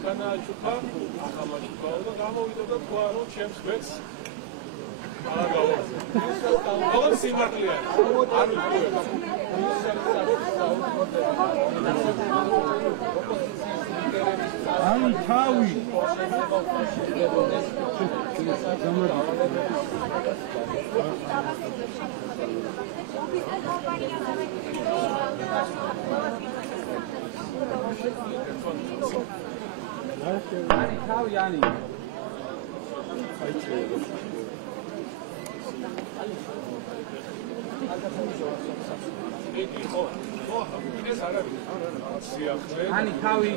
ახანა ჩუქა, ახალა ჩუქა და გამოვიდა და თქვა რომ ჩემს ხმებს არა გავაძლევ. როგორ სიმართლეა? არ ან თავი Ani თავი ani ეს არ არის სიახლე ani თავი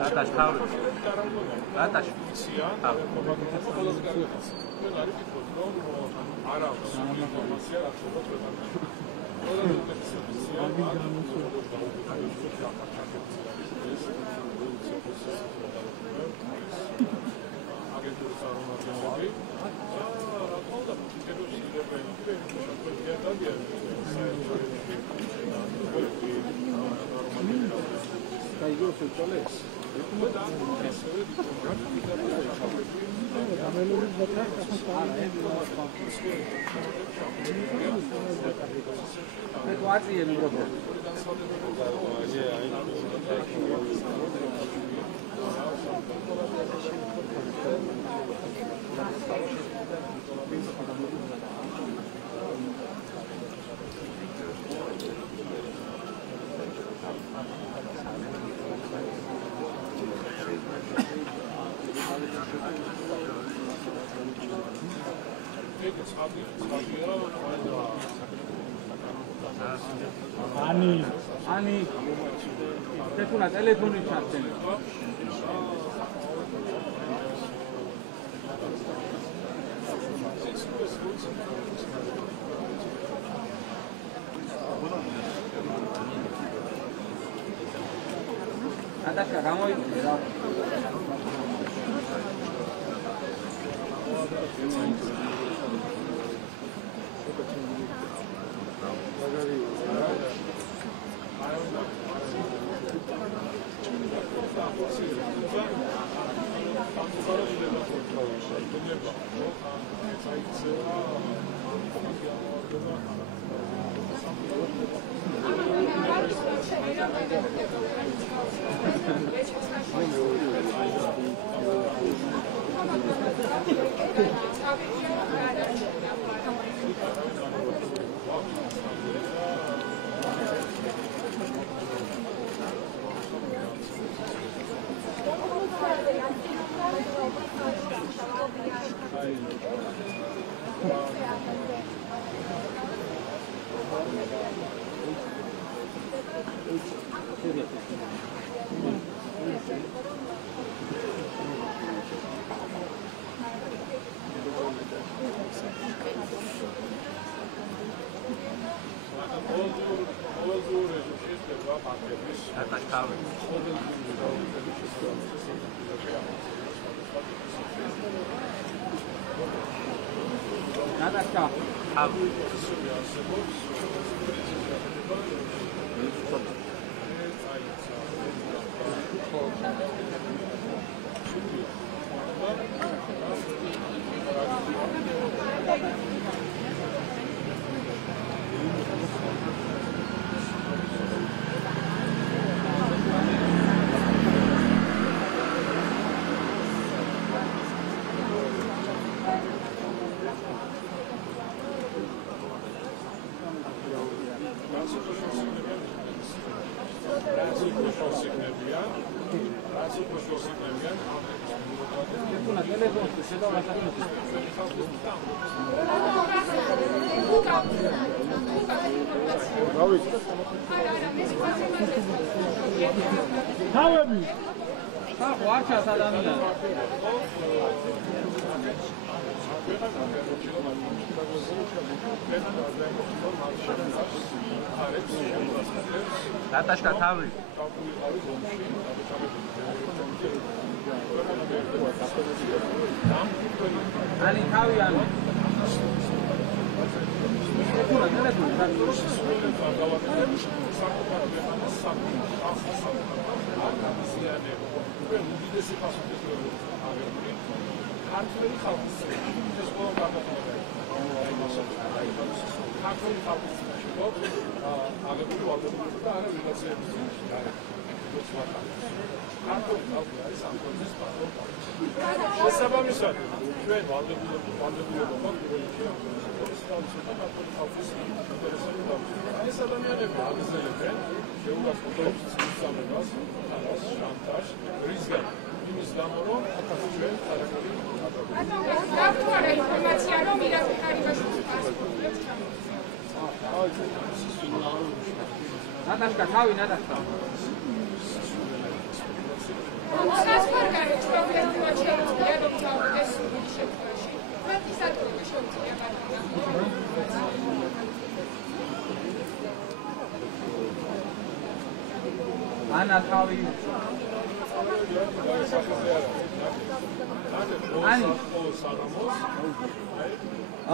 Atash power. Atash. Ani tekuna telefoni çarptın. Ataşka kamoy. Nada, თუნდაც ტელეფონში შედავნა საკითხი. თავები არ ჩას ადამიანი. ნატაშკა თავი. ალი თავი ალი. შესაბამისად, ჩვენ ვალდებულება ეს ადამიანები აგრძელებენ შეუგასწრებს სამებას, თანას, შანტაჟს, რისგან? იმის გამო, რომ ჩვენ არაკელი გაგვარა ინფორმაცია, რომ ირაკლი ხარიბაშვილის პასპორტებს ნატაშკა თავი ნატაშკა. სასვარგარეთ პრობლემებია შეუძლია რომ გავუდეს სულ შემთხვევაში. მათ ისადროა შეუძლია გადაგა. ანა თავი.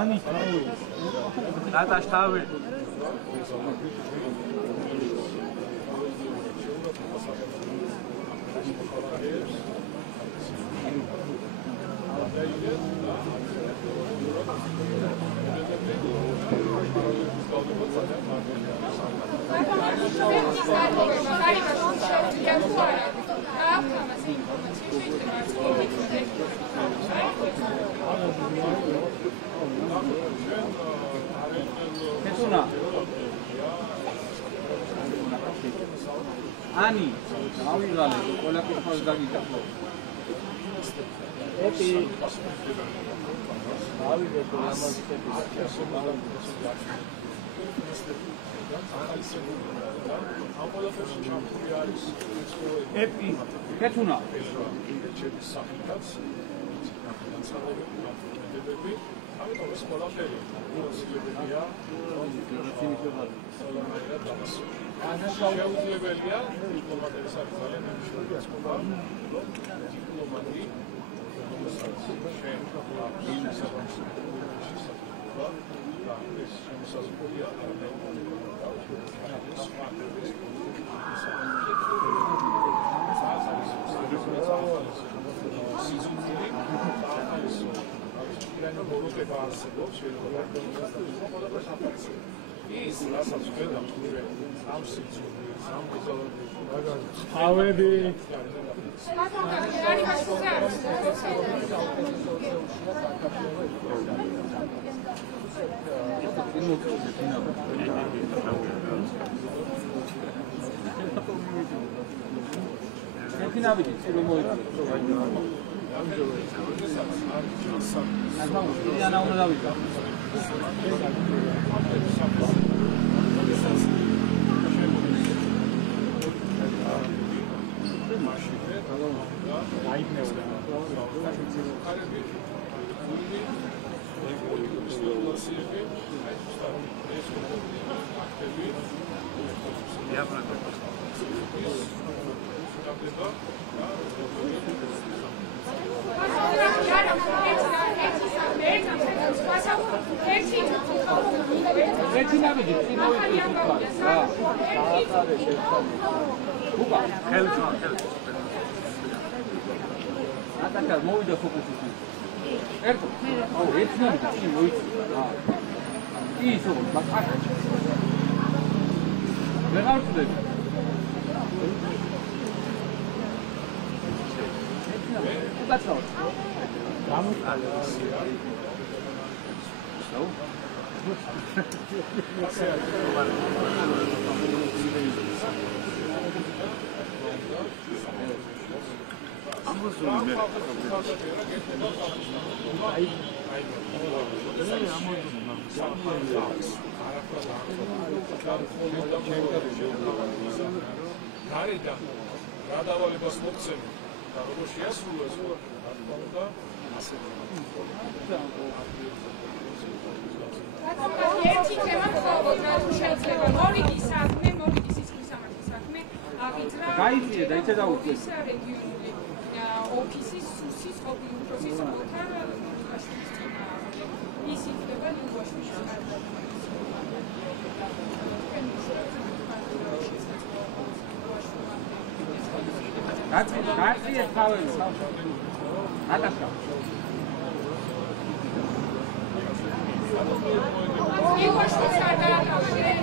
ანი თავი. ნატაშ თავი. Ketuna. Ani, ავიღალე, ყველა კითხავს დაგიკითხო. ეტი. ავიღე ამას ეპი, კეთუნა. ამიტომ ეს ყველაფერი მოსილებელია შეუძლებელია დიპლომატების არის ძალიან მნიშვნელოვანი წყობა დიპლომატი ის რასაც ვხედავთ ამ სიცოცხლეს ამ თავები ეფინავიდი წილო მოიწვია. ანა უნდა დავიდა. Atacar mოვიდა ფოკუსი. ერთო. აუ, ერთნაირი კი მოიწვია. ისო, მაგ ვეღარ ვწდები. უკაცრავ. გამოტალე. საუ? გარედან რა დავალებას მოგცემი და როგორ შეასრულო ეს და ასე ერთი თემა მხოლოდ რა შეიძლება მოვიდი საქმე, მოვიდი სისხლის სამართლის საქმე, აღიძრა გაიწია და იცი დაუკვირდა. ის რეგიონული ოფისის სუსის ყოფილი უფროსის ოთარ ლუგაშვილის წინააღმდეგ. ის იქნება ლუგაშვილის გაიწია თავი. ატაშა. ლუგაშვილს არ დააკავე.